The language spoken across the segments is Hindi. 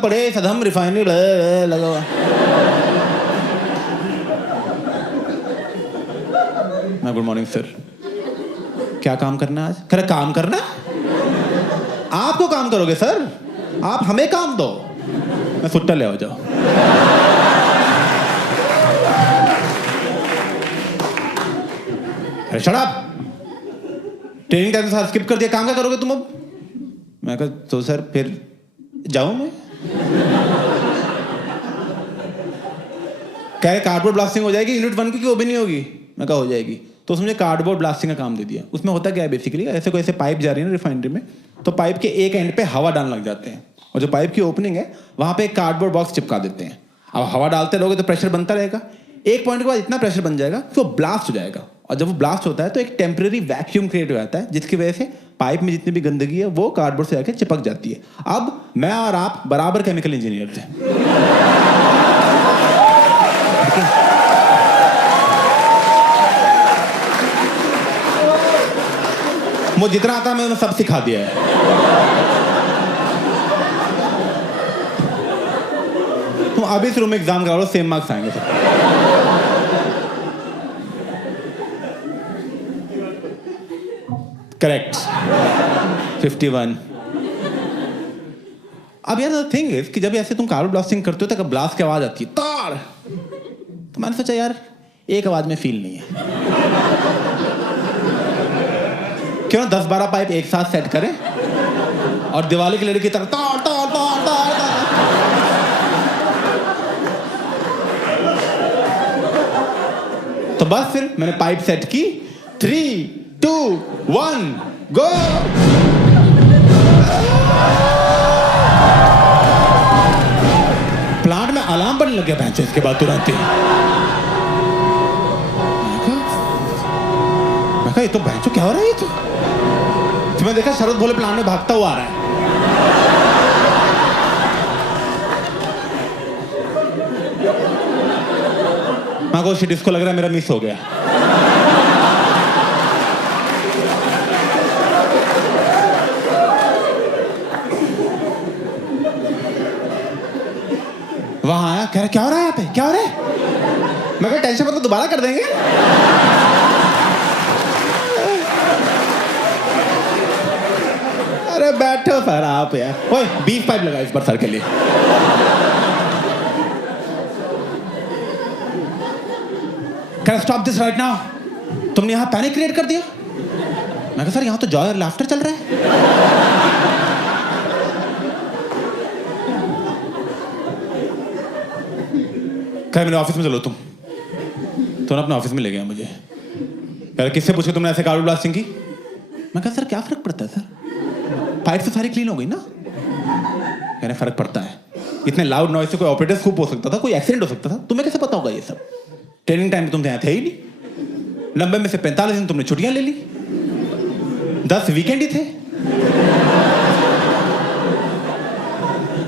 पड़े सदम रिफाइनरी लगा हुआ। मैं गुड मॉर्निंग सर, क्या काम करना है आज? खैर काम करना, आप तो काम करोगे सर, आप हमें काम दो। मैं सुट्टा ले आओ जाओ। अरे शट अप, ट्रेनिंग टाइम साथ स्किप कर दिया, काम क्या करोगे तुम अब? मैं कहा तो सर फिर जाऊं मैं? कह रहे कार्डबोर्ड ब्लास्टिंग हो जाएगी यूनिट 1 की, वो भी नहीं होगी। मैं कहा हो जाएगी। तो उसने मुझे कार्डबोर्ड ब्लास्टिंग का काम दे दिया। उसमें होता क्या है बेसिकली, ऐसे कोई ऐसे पाइप जा रही है ना रिफाइनरी में, तो पाइप के एक एंड पे हवा डालने लग जाते हैं और जो पाइप की ओपनिंग है वहां पे एक कार्डबोर्ड बॉक्स चिपका देते हैं। अब हवा डालते रहोगे तो प्रेशर बनता रहेगा, एक पॉइंट के बाद इतना प्रेशर बन जाएगा कि वो ब्लास्ट हो जाएगा। और जब वो ब्लास्ट होता है तो एक टेम्परेरी वैक्यूम क्रिएट हो जाता है, जिसकी वजह से पाइप में जितनी भी गंदगी है वो कार्डबोर्ड से जाके चिपक जाती है। अब मैं और आप बराबर केमिकल इंजीनियर थे। मुझे जितना आता है मैंने सब सिखा दिया है। तुम अभी इस रूम में एग्जाम करा लो, सेम मार्क्स आएंगे सब। करेक्ट 51। अब यार द थिंग इज कि जब ऐसे तुम कार्बन ब्लास्टिंग करते हो तो ब्लास्ट की आवाज आती है तार, तो मैंने सोचा यार एक आवाज में फील नहीं है, क्यों 10-12 पाइप एक साथ सेट करें और दिवाली की लड़ी की तरह तार तार तार तार तार। तो बस फिर मैंने पाइप सेट की, 3, 2, 1 गो। प्लांट में अलार्म बनने लग गया भैंस इसके बाद तुरंत ही। मैं कहा ये तो भैंसो क्या हो रहा है ये तो। फिर मैं देखा शरद भोले प्लांट में भागता हुआ आ रहा है। मैं को शिट, इसको लग रहा है मेरा मिस हो गया। वहां आया, कह रहा क्या हो रहा है यहाँ पे, क्या हो रहा है? मैं कहा टेंशन मत लो, दोबारा कर देंगे। अरे बैठो सर आप यार। ओए 20 पाइप लगा इस बार सर के लिए। Can I stop this right now? तुमने यहाँ पैनिक क्रिएट कर दिया। मैं कहा सर यहाँ तो जॉय और लाफ्टर चल रहा है। कह मेरे ऑफिस में चलो तुम तो ना अपने ऑफिस में ले गया मुझे। कह किससे पूछ के तुमने ऐसे कार्बन ब्लास्टिंग की? मैं कहा सर क्या फर्क पड़ता है सर, पाइप तो सारी क्लीन हो गई ना। कह रहे फर्क पड़ता है, इतने लाउड नॉइज से कोई ऑपरेटर स्कूप हो सकता था, कोई एक्सीडेंट हो सकता था, तुम्हें कैसे पता होगा ये सब? ट्रेनिंग टाइम में तुम यहाँ थे ही नहीं। 90 में से 45 दिन तुमने छुट्टियां ले ली, 10 वीकेंड ही थे,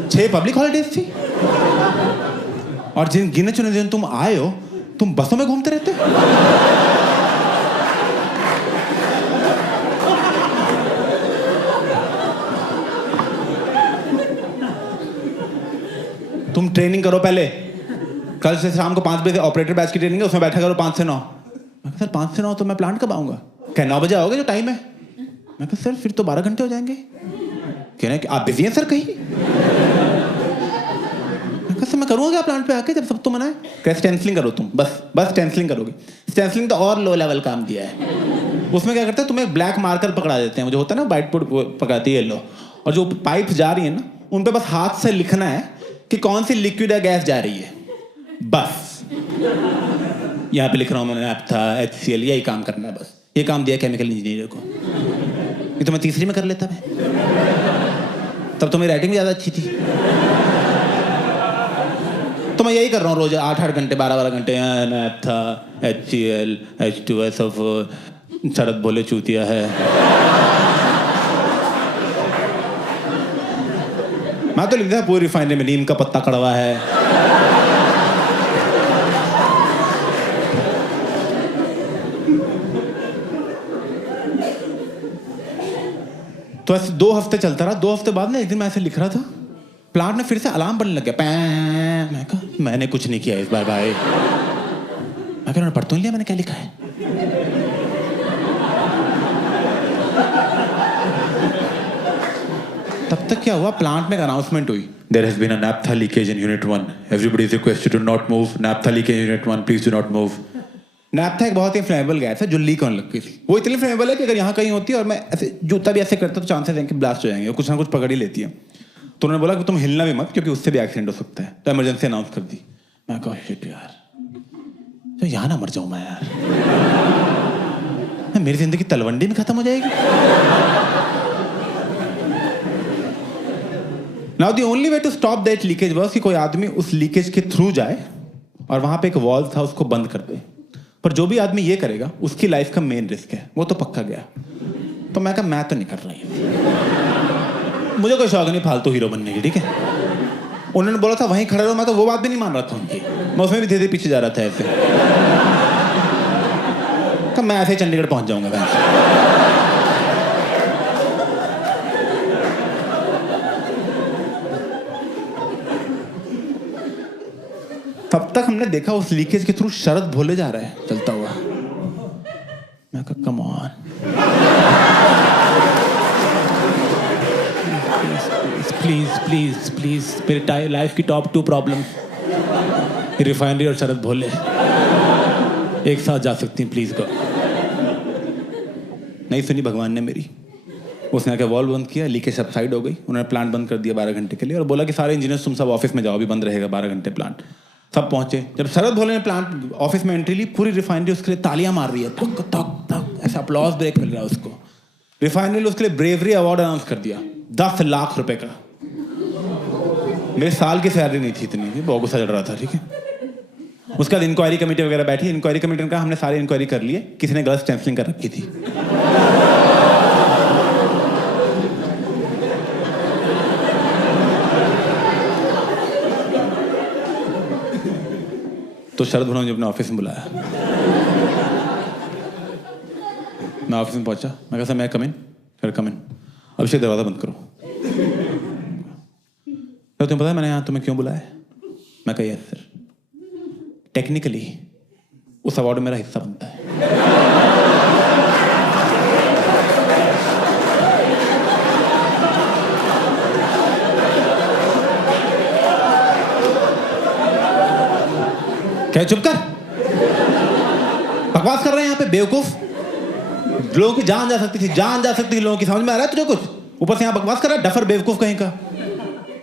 6 पब्लिक हॉलिडेज थी, और जिन गिने चुने दिन तुम आए हो तुम बसों में घूमते रहते हो। तुम ट्रेनिंग करो पहले, कल से शाम को 5 बजे ऑपरेटर बैच की ट्रेनिंग है, उसमें बैठा करो 5 से 9। मैं कहा सर 5 से 9 तो मैं प्लांट कब आऊंगा? क्या 9 बजे आओगे जो टाइम है? मैं कहा सर फिर तो 12 घंटे हो जाएंगे। कह रहे हैं कि आप बिजी हैं सर कहीं? मैं करूँगा क्या प्लांट पे आके जब सब तो मना है? क्या स्टेंसिलिंग करो तुम, बस स्टेंसिलिंग करोगे। स्टेंसिलिंग तो और लो लेवल काम दिया है। उसमें क्या करते हैं, तुम्हें ब्लैक मार्कर पकड़ा देते हैं, जो होता है ना व्हाइट बोर्ड पकड़ाती है लो, और जो पाइप जा रही है ना उन पे बस हाथ से लिखना है कि कौन सी लिक्विड या गैस जा रही है। बस यहाँ पे लिख रहा हूँ मैं नैप्था HCl, यही काम करना है बस। ये काम दिया केमिकल इंजीनियर को। ये तो मैं तीसरी में कर लेता मैं, तब तो मेरी राइटिंग भी ज़्यादा अच्छी थी। तो मैं यही कर रहा हूँ रोज 8-8 घंटे 12-12 घंटे। नैप्था HCl H2S सब शरद भोले चूतिया है। मैं तो लिख दिया पूरी रिफाइनरी में नीम का पत्ता कड़वा है। तो ऐसे 2 हफ्ते चलता रहा। 2 हफ्ते बाद ना एक दिन मैं ऐसे लिख रहा था, प्लांट में फिर से अलार्म बनने लग गया, पैं। मैं कहा मैंने कुछ नहीं किया इस बार भाई। मैं कहा पढ़ तो नहीं लिया मैंने क्या लिखा है। तब तक क्या हुआ, प्लांट में एक अनाउंसमेंट हुई, there has been a naphtha leakage in unit 1, everybody is requested to not move, naphtha leakage in unit 1, please do not move. Naphtha एक बहुत ही फ्लेमेबल गैस है जो लीक होने लग गई थी। वो इतनी फ्लेमेबल है कि अगर यहाँ कहीं होती है और मैं ऐसे जूता भी ऐसे करता तो चांसेस हैं कि ब्लास्ट हो जाएंगे, कुछ ना कुछ पकड़ ही लेती है। तो उन्होंने बोला कि तुम हिलना भी मत क्योंकि उससे भी एक्सीडेंट हो सकता है, तो इमरजेंसी अनाउंस कर दी। मैं कहा शिट यार, तो यहाँ ना मर जाऊँ मैं यार, मेरी जिंदगी तलवंडी में खत्म हो जाएगी। Now the only way to stop that leakage was कि कोई आदमी उस लीकेज के थ्रू जाए और वहां पे एक वॉल्व था उसको बंद कर दे। पर जो भी आदमी ये करेगा उसकी लाइफ का मेन रिस्क है, वो तो पक्का गया। तो मैं कहा मैं तो नहीं कर रहा, मुझे कोई शौक नहीं फालतू हीरो बनने की, ठीक है। उन्होंने बोला था वहीं खड़े रहो, मैं तो वो बात भी नहीं मान रहा था उनकी, मैं उसमें भी धीरे धीरे पीछे जा रहा था ऐसे। कहा मैं ऐसे ही चंडीगढ़ पहुंच जाऊंगा। तब तक हमने देखा उस लीकेज के थ्रू शरद भोले जा रहा है चलता हुआ। मैं कहा come on, please please please, मेरी लाइफ की टॉप 2 प्रॉब्लम, रिफाइनरी और शरद भोले एक साथ जा सकती हैं, प्लीज गो। नहीं सुनी भगवान ने मेरी, उसने आके वॉल्व बंद किया, लीकेज सबसाइड हो गई। उन्होंने प्लांट बंद कर दिया 12 घंटे के लिए और बोला कि सारे इंजीनियर्स तुम सब ऑफिस में जाओ, अभी बंद रहेगा 12 घंटे प्लांट। सब पहुंचे। जब शरद भोले ने प्लांट ऑफिस में एंट्री ली, पूरी रिफाइनरी उसके लिए तालियां मार रही है, तक तक तक, ऐसा अपलॉज ब्रेक मिल रहा है उसको। रिफाइनरी ने उसके लिए ब्रेवरी अवार्ड अनाउंस कर दिया 10 लाख रुपए का। मेरे साल की सैलरी नहीं थी इतनी, बहुत गुस्सा चढ़ रहा था, ठीक है। उसके बाद इंक्वायरी कमेटी वगैरह बैठी, इंक्वायरी कमेटी ने कहा हमने सारी इंक्वायरी कर लिए, किसी ने गलत स्टैंपलिंग कर रखी थी। तो शरद भोले ने मुझे अपने ऑफिस में बुलाया। मैं ऑफिस में पहुंचा, मैं कहा सर मैं कम इन, फिर कम इन, अभिषेक दरवाजा बंद करो। तो तुम्हें पता है मैंने यहाँ तुम्हें क्यों बुलाया? मैं कहा यस सर, टेक्निकली उस अवार्ड में मेरा हिस्सा बनता है। क्या चुप कर, बकवास कर रहे हैं यहाँ पे बेवकूफ। लोगों की जान जा सकती थी, जान जा सकती थी लोगों की, समझ में आ रहा है तुझे कुछ? ऊपर से यहाँ बकवास कर रहा है, डफर बेवकूफ कहीं का।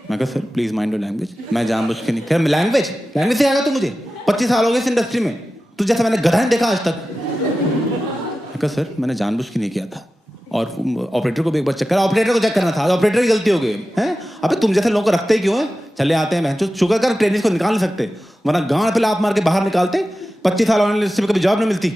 मैं कहा sir please mind your language, मैं जानबूझ के नहीं। खैर लैंग्वेज से आएगा तू, मुझे 25 साल हो गए इस इंडस्ट्री में, तू जैसा मैंने गधा नहीं देखा आज तक। मैं कहा सर मैंने जानबूझ के नहीं किया था, और ऑपरेटर को भी एक बार चेक करा, ऑपरेटर को चेक करना था, ऑपरेटर की गलती हो गई है। अबे तुम जैसे लोगों को रखते ही क्यों है? चले आते हैं जो शुगर कर ट्रेनिंग को निकाल नहीं सकते, वरना गांड पे लात मार के बाहर निकालते। 25 साल ऑनलाइन इंडस्ट्री में कभी जॉब नहीं मिलती।